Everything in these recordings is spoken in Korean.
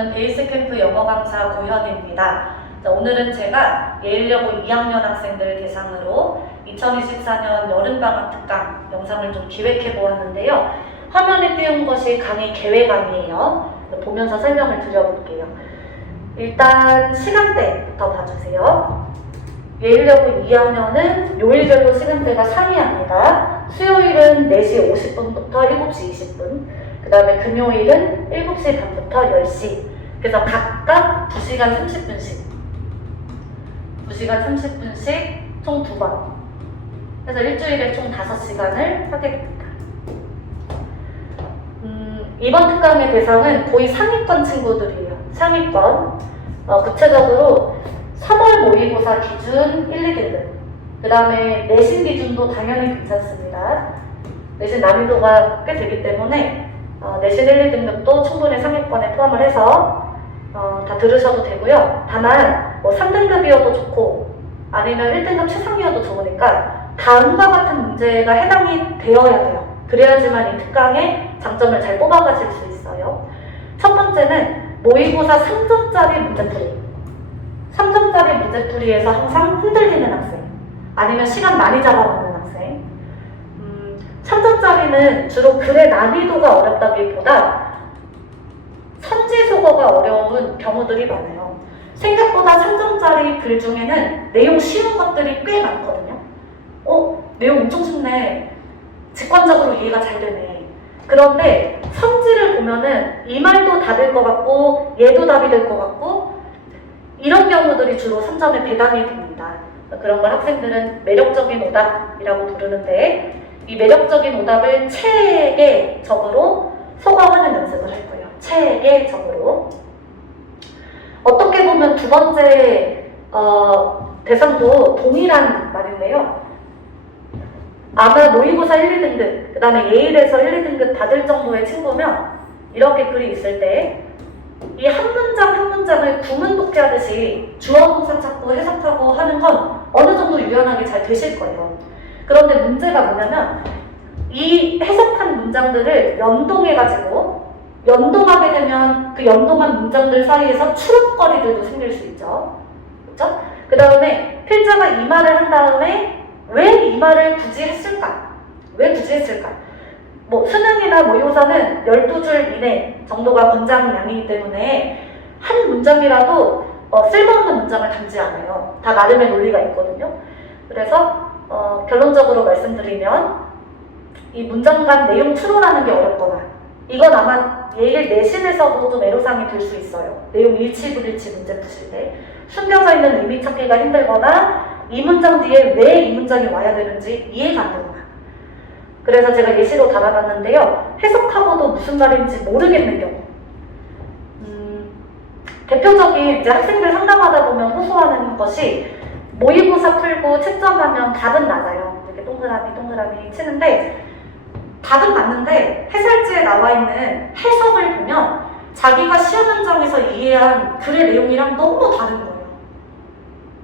저는 베이스 캠프 영어 강사 고현희입니다. 자, 오늘은 제가 예일여고 2학년 학생들을 대상으로 2024년 여름방학 특강 영상을 좀 기획해 보았는데요. 화면에 띄운 것이 강의 계획안이에요. 보면서 설명을 드려볼게요. 일단 시간대부터 봐주세요. 예일여고 2학년은 요일별로 시간대가 상이합니다. 수요일은 4시 50분부터 7시 20분, 그 다음에 금요일은 7시 반부터 10시. 그래서 각각 2시간 30분씩. 2시간 30분씩 총 2번. 그래서 일주일에 총 5시간을 하게 됩니다. 이번 특강의 대상은 거의 상위권 친구들이에요. 상위권. 구체적으로 3월 모의고사 기준 1, 2등급. 그 다음에 내신 기준도 당연히 괜찮습니다. 내신 난이도가 꽤 되기 때문에 내신 1, 2등급도 충분히 상위권에 포함을 해서 다 들으셔도 되고요. 다만 3등급이어도 좋고 아니면 1등급 최상이어도 좋으니까 다음과 같은 문제가 해당이 되어야 돼요. 그래야지만 이 특강의 장점을 잘 뽑아가실 수 있어요. 첫 번째는 모의고사 3점짜리 문제풀이. 3점짜리 문제풀이에서 항상 흔들리는 학생, 아니면 시간 많이 잡아먹는 학생. 3점짜리는 주로 글의 난이도가 어렵다기보다 선지속어가 어려운 경우들이 많아요. 생각보다 3점짜리 글 중에는 내용 쉬운 것들이 꽤 많거든요. 내용 엄청 쉽네. 직관적으로 이해가 잘 되네. 그런데 선지를 보면은 이 말도 답일 것 같고 얘도 답이 될 것 같고 이런 경우들이 주로 3점에 배당이 됩니다. 그런 걸 학생들은 매력적인 오답이라고 부르는데 이 매력적인 오답을 체계적으로 소거하는 연습을 할 거예요. 체계적으로. 어떻게 보면 두 번째 대상도 동일한 말인데요. 아마 모의고사 1, 2등급, 그 다음에 예일에서 1, 2등급 받을 정도의 친구면 이렇게 글이 있을 때 이 한 문장 한 문장을 구문 독해하듯이 주어 동사 찾고 해석하고 하는 건 어느 정도 유연하게 잘 되실 거예요. 그런데 문제가 뭐냐면 이 해석한 문장들을 연동해가지고 연동하게 되면 그 연동한 문장들 사이에서 추론거리들도 생길 수 있죠. 그렇죠? 그 다음에 필자가 이 말을 한 다음에 왜 이 말을 굳이 했을까? 왜 굳이 했을까? 수능이나 모의고사는 12줄 이내 정도가 문장량이기 때문에 한 문장이라도 쓸모없는 문장을 담지 않아요. 다 나름의 논리가 있거든요. 그래서 결론적으로 말씀드리면 이 문장 간 내용 추론하는 게 어렵거나 이건 아마 예일 내신에서도 좀 애로사항이 될 수 있어요. 내용 일치불일치 문제 푸실 때 숨겨져 있는 의미 찾기가 힘들거나 이 문장 뒤에 왜 이 문장이 와야 되는지 이해가 안 되거나. 그래서 제가 예시로 달아놨는데요. 해석하고도 무슨 말인지 모르겠는 경우. 대표적인 이제 학생들 상담하다 보면 호소하는 것이 모의고사 풀고 채점하면 답은 낮아요. 이렇게 동그라미 치는데 답은 맞는데 해설지에 나와 있는 해석을 보면 자기가 시험 현장에서 이해한 글의 내용이랑 너무 다른 거예요.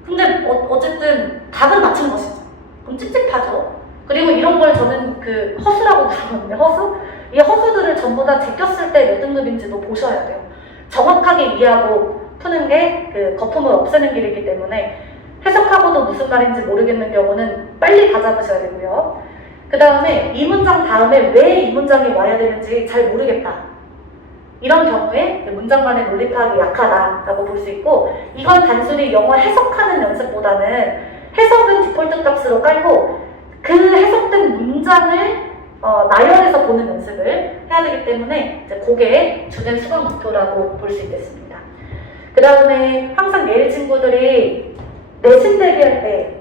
근데 어쨌든 답은 맞춘 것이죠. 그럼 찝찝하죠. 그리고 이런 걸 저는 허수라고 부르거든요. 허수? 이 허수들을 전부 다 제꼈을 때 몇 등급인지도 보셔야 돼요. 정확하게 이해하고 푸는 게 거품을 없애는 길이기 때문에 해석하고도 무슨 말인지 모르겠는 경우는 빨리 다 잡으셔야 되고요. 그 다음에 이 문장 다음에 왜 이 문장이 와야 되는지 잘 모르겠다. 이런 경우에 문장 간의 논리 파악이 약하다라고 볼 수 있고, 이건 단순히 영어 해석하는 연습보다는 해석은 디폴트 값으로 깔고 그 해석된 문장을 나열해서 보는 연습을 해야 되기 때문에 이제 그게 주된 수강 목표라고 볼 수 있겠습니다. 그 다음에 항상 예일 친구들이 내신 대비할 때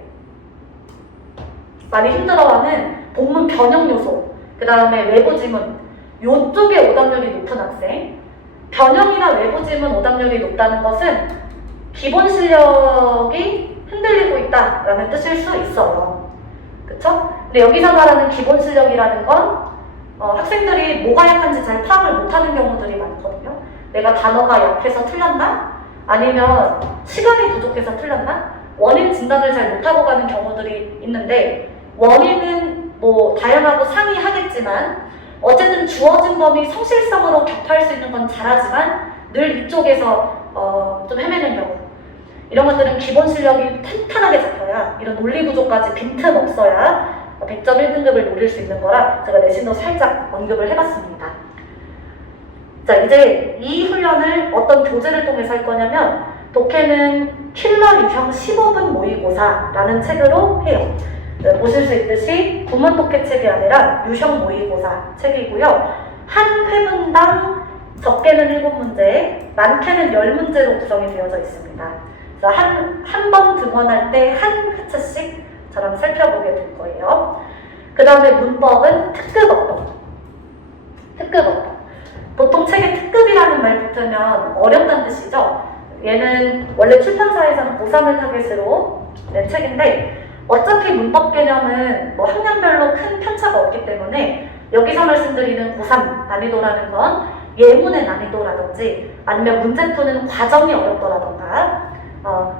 많이 힘들어하는 본문 변형 요소, 그 다음에 외부 지문, 요쪽에 오답률이 높은 학생. 변형이나 외부 지문 오답률이 높다는 것은 기본 실력이 흔들리고 있다라는 뜻일 수 있어요. 그쵸? 근데 여기서 말하는 기본 실력이라는 건 학생들이 뭐가 약한지 잘 파악을 못하는 경우들이 많거든요. 내가 단어가 약해서 틀렸나? 아니면 시간이 부족해서 틀렸나? 원인 진단을 잘 못하고 가는 경우들이 있는데 원인은 다양하고 상이하겠지만 어쨌든 주어진 범위 성실성으로 격파할 수 있는 건 잘하지만 늘 이쪽에서 좀 헤매는 경우, 이런 것들은 기본 실력이 탄탄하게 잡혀야 이런 논리 구조까지 빈틈없어야 100점 1등급을 노릴 수 있는 거라 제가 내신도 살짝 언급을 해봤습니다. 자, 이제 이 훈련을 어떤 교재를 통해서 할 거냐면 독해는 킬러 유형 15분 모의고사라는 책으로 해요. 네, 보실 수 있듯이 구문 독해 책이 아니라 유형 모의고사 책이고요. 한 회문당 적게는 7문제, 많게는 10문제로 구성이 되어져 있습니다. 그래서 한 번 등원할 때 한 회차씩 저랑 살펴보게 될 거예요. 그 다음에 문법은 특급 어법. 특급 어법. 보통 책에 특급이라는 말 붙으면 어렵다는 뜻이죠. 얘는 원래 출판사에서는 고3을 타겟으로 낸 책인데 어차피 문법 개념은 뭐 학년별로 큰 편차가 없기 때문에 여기서 말씀드리는 고3 난이도라는 건 예문의 난이도라든지 아니면 문제 푸는 과정이 어렵더라던가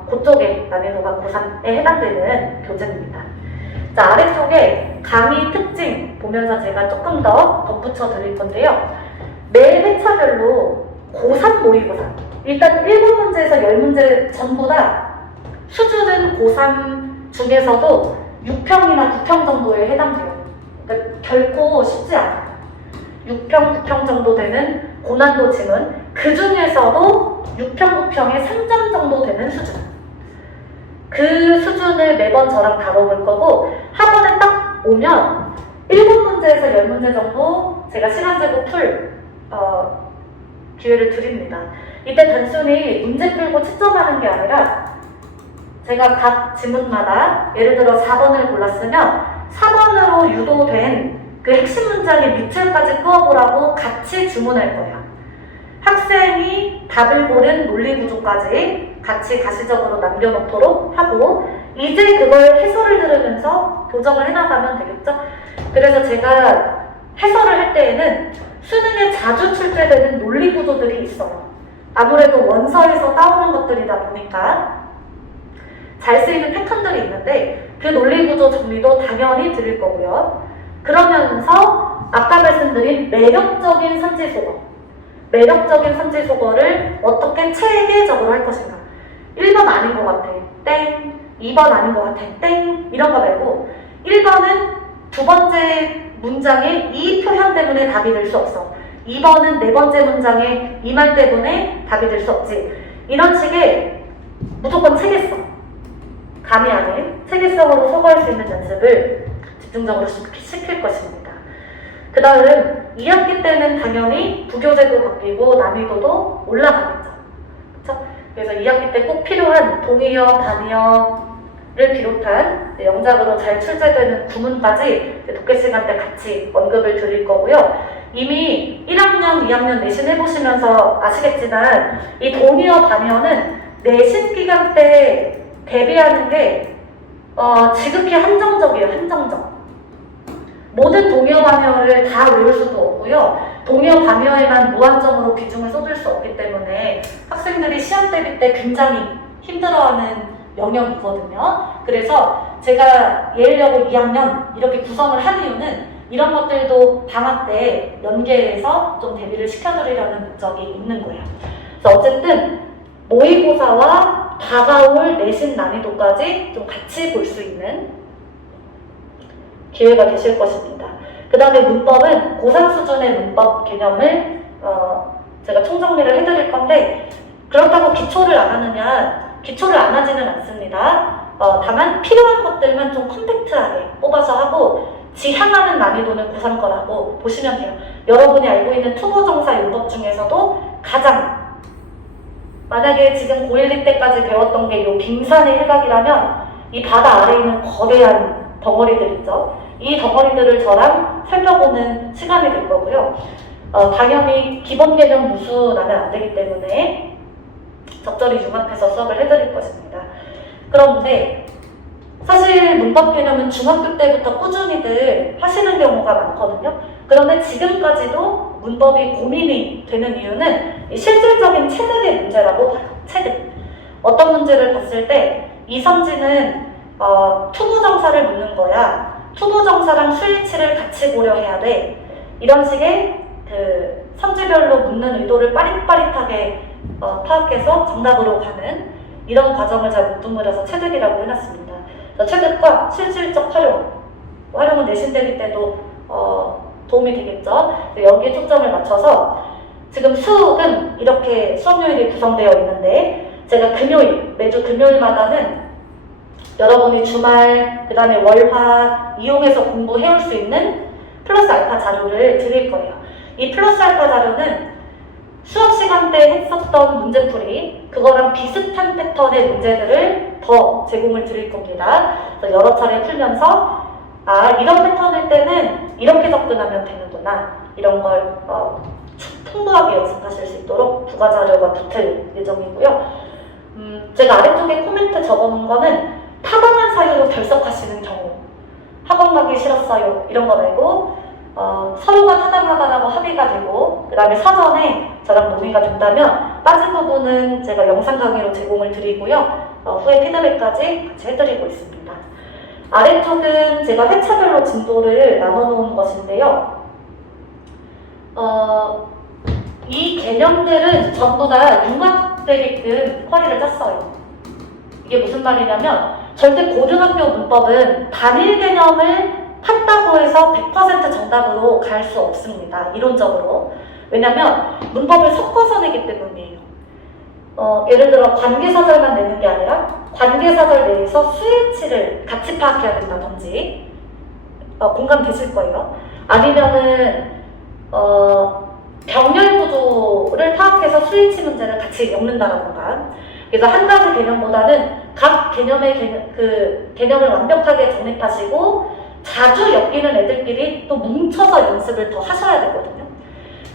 그쪽의 난이도가 고3에 해당되는 교재입니다. 자, 아래쪽에 강의 특징 보면서 제가 조금 더 덧붙여 드릴 건데요. 매 회차별로 고3 모의고사, 일단 7문제에서 10문제 전부 다 수준은 고3 중에서도 6평이나 9평 정도에 해당돼요. 그러니까 결코 쉽지 않아요. 6평, 9평 정도 되는 고난도 지문, 그 중에서도 6평, 9평에 3점 정도 되는 수준. 그 수준을 매번 저랑 다뤄볼 거고 학원에 딱 오면 7문제에서 10문제 정도 제가 시간 재고 풀 기회를 드립니다. 이때 단순히 문제 풀고 채점하는 게 아니라 제가 각 지문마다 예를 들어 4번을 골랐으면 4번으로 유도된 그 핵심 문장의 밑줄까지 그어보라고 같이 주문할 거예요. 학생이 답을 고른 논리 구조까지 같이 가시적으로 남겨놓도록 하고 이제 그걸 해설을 들으면서 교정을 해나가면 되겠죠? 그래서 제가 해설을 할 때에는 수능에 자주 출제되는 논리 구조들이 있어요. 아무래도 원서에서 따오는 것들이다 보니까 잘 쓰이는 패턴들이 있는데 그 논리 구조 정리도 당연히 드릴 거고요. 그러면서 아까 말씀드린 매력적인 선지속어, 매력적인 선지속어를 어떻게 체계적으로 할 것인가. 1번 아닌 것 같아, 땡. 2번 아닌 것 같아, 땡. 이런 거 말고 1번은 두 번째 문장의 이 표현 때문에 답이 될 수 없어. 2번은 네 번째 문장의 이 말 때문에 답이 될 수 없지. 이런 식의 무조건 체계성, 감이 아닌 체계성으로 소거할 수 있는 연습을 집중적으로 시킬 것입니다. 그 다음 2학기 때는 당연히 부교재도 바뀌고 난이도도 올라가겠죠. 그렇죠? 그래서 2학기 때 꼭 필요한 동의어, 반의어를 비롯한 영작으로 잘 출제되는 구문까지 독해 시간 때 같이 언급을 드릴 거고요. 이미 1학년, 2학년 내신 해보시면서 아시겠지만 이 동의어, 반의어는 내신 기간 때 대비하는 게 지극히 한정적이에요. 한정적. 모든 동의어 반의어를 다 외울 수도 없고요. 동의어 반의어에만 무한정으로 비중을 쏟을 수 없기 때문에 학생들이 시험 대비 때 굉장히 힘들어하는 영역이거든요. 그래서 제가 예일여고 2학년 이렇게 구성을 한 이유는 이런 것들도 방학 때 연계해서 좀 대비를 시켜드리려는 목적이 있는 거예요. 그래서 어쨌든 모의고사와 다가올 내신 난이도까지 좀 같이 볼 수 있는 기회가 되실 것입니다. 그 다음에 문법은 고3 수준의 문법 개념을 제가 총정리를 해드릴 건데 그렇다고 기초를 안 하느냐, 기초를 안 하지는 않습니다. 다만 필요한 것들만 좀 컴팩트하게 뽑아서 하고 지향하는 난이도는 고3 거라고 보시면 돼요. 여러분이 알고 있는 투부정사 용법 중에서도 가장 만약에 지금 고1, 2 때까지 배웠던 게 이 빙산의 일각이라면 이 바다 아래에 있는 거대한 덩어리들 있죠. 이 덩어리들을 저랑 살펴보는 시간이 될 거고요. 당연히 기본 개념 무수나면 안 되기 때문에 적절히 융합해서 수업을 해드릴 것입니다. 그런데 사실 문법 개념은 중학교 때부터 꾸준히들 하시는 경우가 많거든요. 그런데 지금까지도 문법이 고민이 되는 이유는 이 실질적인 체득의 문제라고 봐요. 체득. 어떤 문제를 봤을 때 이성진은 투부정사를 묻는 거야. 투부정사랑 수일치를 같이 고려해야 돼. 이런 식의 그 성질별로 묻는 의도를 빠릿빠릿하게 파악해서 정답으로 가는 이런 과정을 잘 뭉뚱그려서 체득이라고 해놨습니다. 체득과 실질적 활용은 내신 대비 때도 도움이 되겠죠. 여기에 초점을 맞춰서 지금 수능 이렇게 수업요일이 구성되어 있는데 제가 매주 금요일마다는 여러분이 주말, 그 다음에 월화 이용해서 공부해올 수 있는 플러스 알파 자료를 드릴 거예요. 이 플러스 알파 자료는 수업 시간 때 했었던 문제풀이, 그거랑 비슷한 패턴의 문제들을 더 제공을 드릴 겁니다. 그래서 여러 차례 풀면서 이런 패턴일 때는 이렇게 접근하면 되는구나, 이런 걸 풍부하게 연습하실 수 있도록 부가 자료가 붙을 예정이고요. 제가 아래쪽에 코멘트 적어놓은 거는 타당한 사유로 결석하시는 경우, 학원 가기 싫었어요 이런 거 말고 서로가 타당하다라고 합의가 되고 그 다음에 사전에 저랑 논의가 된다면 빠진 부분은 제가 영상 강의로 제공을 드리고요. 후에 피드백까지 같이 해드리고 있습니다. 아래쪽은 제가 회차별로 진도를 나눠놓은 것인데요. 이 개념들은 전부 다 융합되게끔 쿼리를 짰어요. 이게 무슨 말이냐면 절대 고등학교 문법은 단일 개념을 팠다고 해서 100% 정답으로 갈 수 없습니다. 이론적으로. 왜냐면 문법을 섞어서 내기 때문이에요. 예를 들어 관계사절만 내는 게 아니라 관계사절 내에서 수일치를 같이 파악해야 된다든지 공감되실 거예요. 아니면은 병렬구조를 파악해서 수일치 문제를 같이 엮는다던가. 그래서 한 가지 개념보다는 각 개념의 개념을 완벽하게 정립하시고 자주 엮이는 애들끼리 또 뭉쳐서 연습을 더 하셔야 되거든요.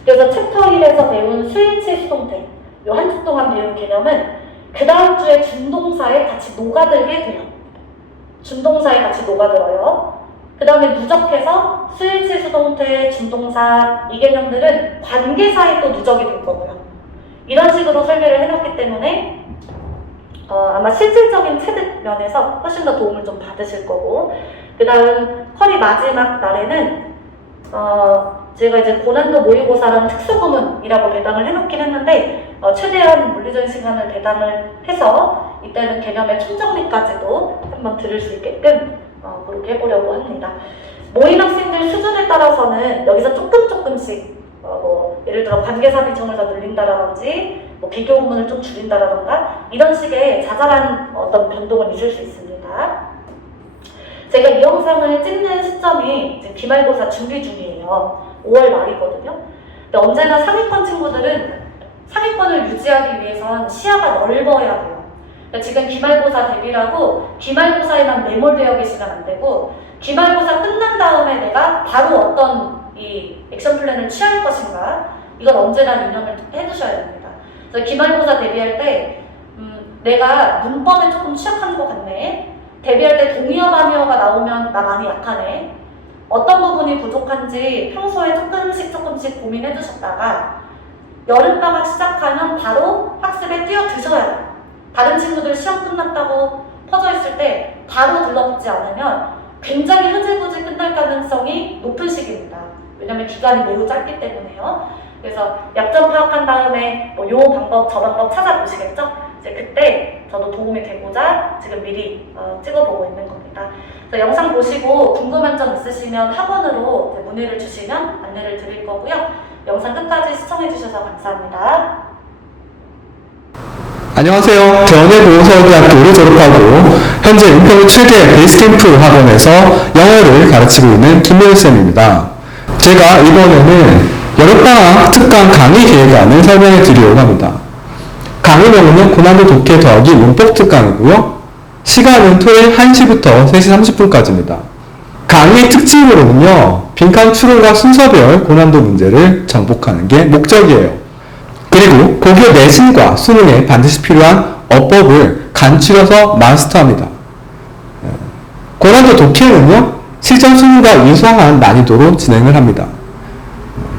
그래서 챕터 1에서 배운 수일치 수동태, 요 한 주 동안 배운 개념은 그 다음 주에 준동사에 같이 녹아들게 돼요. 준동사에 같이 녹아들어요. 그 다음에 누적해서 수일치 수동태, 준동사 이 개념들은 관계사에 또 누적이 될 거고요. 이런 식으로 설계를 해놨기 때문에 아마 실질적인 체득 면에서 훨씬 더 도움을 좀 받으실 거고, 그 다음 쿼리 마지막 날에는 제가 이제 고난도 모의고사라는 특수부문이라고 배당을 해놓긴 했는데 최대한 물리적인 시간을 배당을 해서 이때는 개념의 총정리까지도 한번 들을 수 있게끔 그렇게 해보려고 합니다. 모임 학생들 수준에 따라서는 여기서 조금씩 예를 들어 관계사 비중을 더 늘린다라든지 비교 부분을 좀 줄인다라던가 이런 식의 자잘한 어떤 변동은 있을 수 있습니다. 제가 이 영상을 찍는 시점이 지금 기말고사 준비 중이에요. 5월 말이거든요. 근데 언제나 상위권 친구들은 상위권을 유지하기 위해선 시야가 넓어야 돼요. 그러니까 지금 기말고사 대비라고 기말고사에만 매몰되어 계시면 안 되고 기말고사 끝난 다음에 내가 바로 어떤 이 액션 플랜을 취할 것인가 이걸 언제나 유념을 해두셔야 됩니다. 그래서 기말고사 대비할 때 내가 문법에 조금 취약한 것 같네. 대비할 때 동의어 단위어가 나오면 나 많이 약하네. 어떤 부분이 부족한지 평소에 조금씩 고민해 두셨다가 여름방학 시작하면 바로 학습에 뛰어드셔야 돼요. 다른 친구들 시험 끝났다고 퍼져 있을 때 바로 들러붙지 않으면 굉장히 흐지부지 끝날 가능성이 높은 시기입니다. 왜냐면 기간이 매우 짧기 때문에요. 그래서 약점 파악한 다음에 요 방법 저 방법 찾아보시겠죠? 이제 그때 저도 도움이 되고자 지금 미리 찍어보고 있는 겁니다. 그래서 영상 보시고 궁금한 점 있으시면 학원으로 문의를 주시면 안내를 드릴 거고요. 영상 끝까지 시청해주셔서 감사합니다. 안녕하세요. 대원해보건서대학교를 졸업하고 현재 은평 최대 베이스캠프 학원에서 영어를 가르치고 있는 김효일쌤입니다. 제가 이번에는 여름방학 특강 강의 계획안을 설명해 드리려고 합니다. 강의명은 고난도 독해 더하기 문법 특강이고요. 시간은 토요일 1시부터 3시 30분까지입니다. 강의 특징으로는요, 빈칸 추론과 순서별 고난도 문제를 정복하는 게 목적이에요. 그리고 고교 내신과 수능에 반드시 필요한 어법을 간추려서 마스터합니다. 고난도 독해는요, 실전 수능과 유사한 난이도로 진행을 합니다.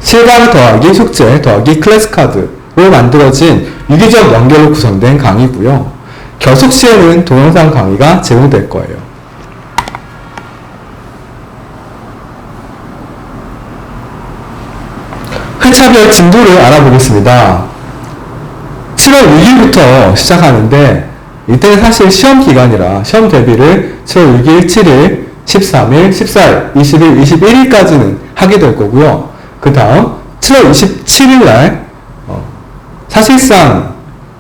실강 더하기 숙제 더하기 클래스카드로 만들어진 유기적 연결로 구성된 강의고요. 결속 시에는 동영상 강의가 제공될 거예요. 회차별 진도를 알아보겠습니다. 7월 6일부터 시작하는데 이때는 사실 시험 기간이라 시험 대비를 7월 6일, 7일, 13일, 14일, 20일, 21일까지는 하게 될 거고요. 그 다음 7월 27일 날 사실상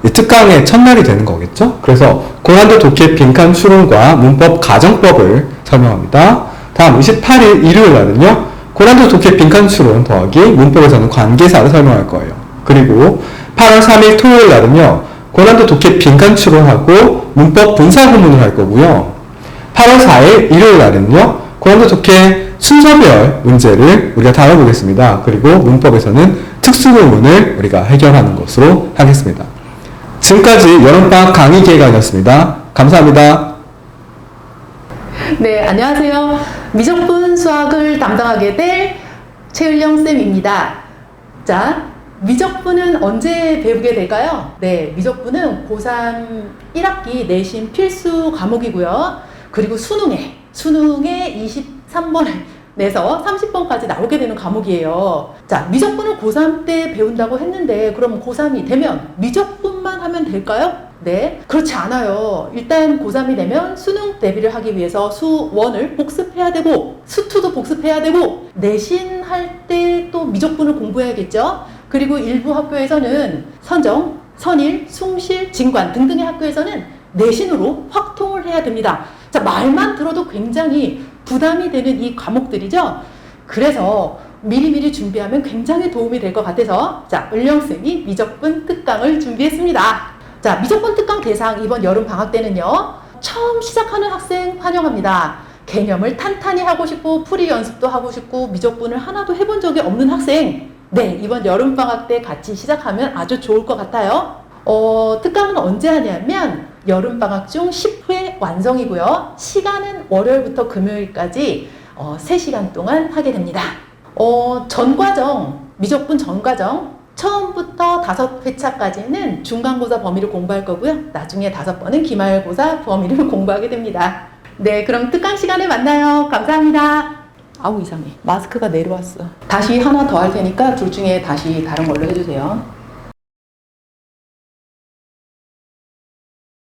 이 특강의 첫날이 되는 거겠죠. 그래서 고난도 독해 빈칸 추론과 문법 가정법을 설명합니다. 다음 28일 일요일 날은요, 고난도 독해 빈칸 추론 더하기 문법에서는 관계사를 설명할 거예요. 그리고 8월 3일 토요일 날은요, 고난도 독해 빈칸 추론하고 문법 분사 구문을 할 거고요. 8월 4일 일요일 날은요, 고난도 독해 순서별 문제를 우리가 다뤄보겠습니다. 그리고 문법에서는 특수구문을 우리가 해결하는 것으로 하겠습니다. 지금까지 여름방학 강의 기획안이었습니다. 감사합니다. 네, 안녕하세요. 미적분 수학을 담당하게 될 최을령 쌤입니다. 자, 미적분은 언제 배우게 될까요? 네, 미적분은 고3 1학기 내신 필수 과목이고요. 그리고 수능에 23번을 내서 30번까지 나오게 되는 과목이에요. 자, 미적분을 고3 때 배운다고 했는데 그럼 고3이 되면 미적분만 하면 될까요? 네, 그렇지 않아요. 일단 고3이 되면 수능 대비를 하기 위해서 수1을 복습해야 되고 수2도 복습해야 되고 내신할 때 또 미적분을 공부해야겠죠. 그리고 일부 학교에서는 선정, 선일, 숭실, 진관 등등의 학교에서는 내신으로 확통을 해야 됩니다. 자, 말만 들어도 굉장히 부담이 되는 이 과목들이죠. 그래서 미리미리 준비하면 굉장히 도움이 될 것 같아서 자, 을령쌤이 미적분 특강을 준비했습니다. 자, 미적분 특강 대상 이번 여름 방학 때는요, 처음 시작하는 학생 환영합니다. 개념을 탄탄히 하고 싶고 풀이 연습도 하고 싶고 미적분을 하나도 해본 적이 없는 학생, 네, 이번 여름 방학 때 같이 시작하면 아주 좋을 것 같아요. 특강은 언제 하냐면 여름 방학 중 10회 완성이고요. 시간은 월요일부터 금요일까지 3시간 동안 하게 됩니다. 전과정, 미적분 전과정 처음부터 5회차까지는 중간고사 범위를 공부할 거고요. 나중에 5번은 기말고사 범위를 공부하게 됩니다. 네, 그럼 특강 시간에 만나요. 감사합니다. 아우, 이상해. 마스크가 내려왔어. 다시 하나 더 할 테니까 둘 중에 다시 다른 걸로 해주세요.